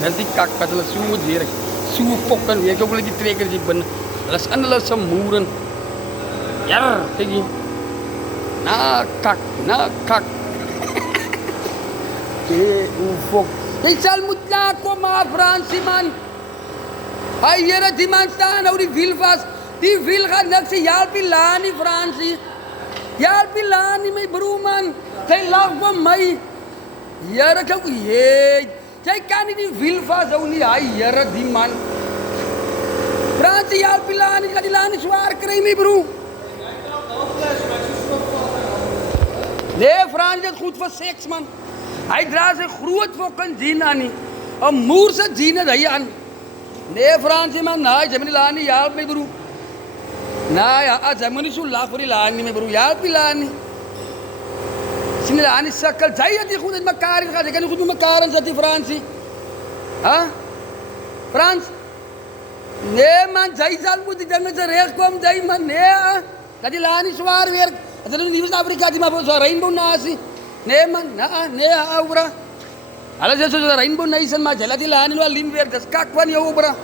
net die kak wat hulle so moet werk. So fokken werk ook hulle die trekkers hier binne. Hulle is in hulle se moeren. Ja, kyk hier. Na kak. Hoe fok. Jy sal moet laat kom maar Fransie man. Hy hier die man staan nou die wiel vas. Die wiel gaan niks helpie Lani Fransie. Helpie Lani my broer man. Sy lag vir my. Here kyk jy. Jy kan nie die wiel vashou nie. Hy here die man. Fransie helpie Lani, dat die Lani swaar kry my broer. Nee, Fransie is goed vir seks man. Hy dra sy groot fucking jean aan nie. 'n moerse jean het hy aan. Nee, Fransie man, nee, jy moet die Lani help my broer. Nee, ja, jy moet nie so lag vir die Lani my broer. Help die Lani. Sien die Lani sukkel. Jy het nie goed met mekaar gegaan. Jy kan nie goed met mekaar insit die Fransie. Hè? Frans? Nee man, jy sal moet die dinge se reg kom, jy man. Nee, dat die Lani swaar werk. Dat hulle nie Afrika die maar so rainbow nasie. Nee man, nee, oubra. Alles is so rainbow nation maar jy laat die Lani nou alleen werk. Dis kak van jou oubra.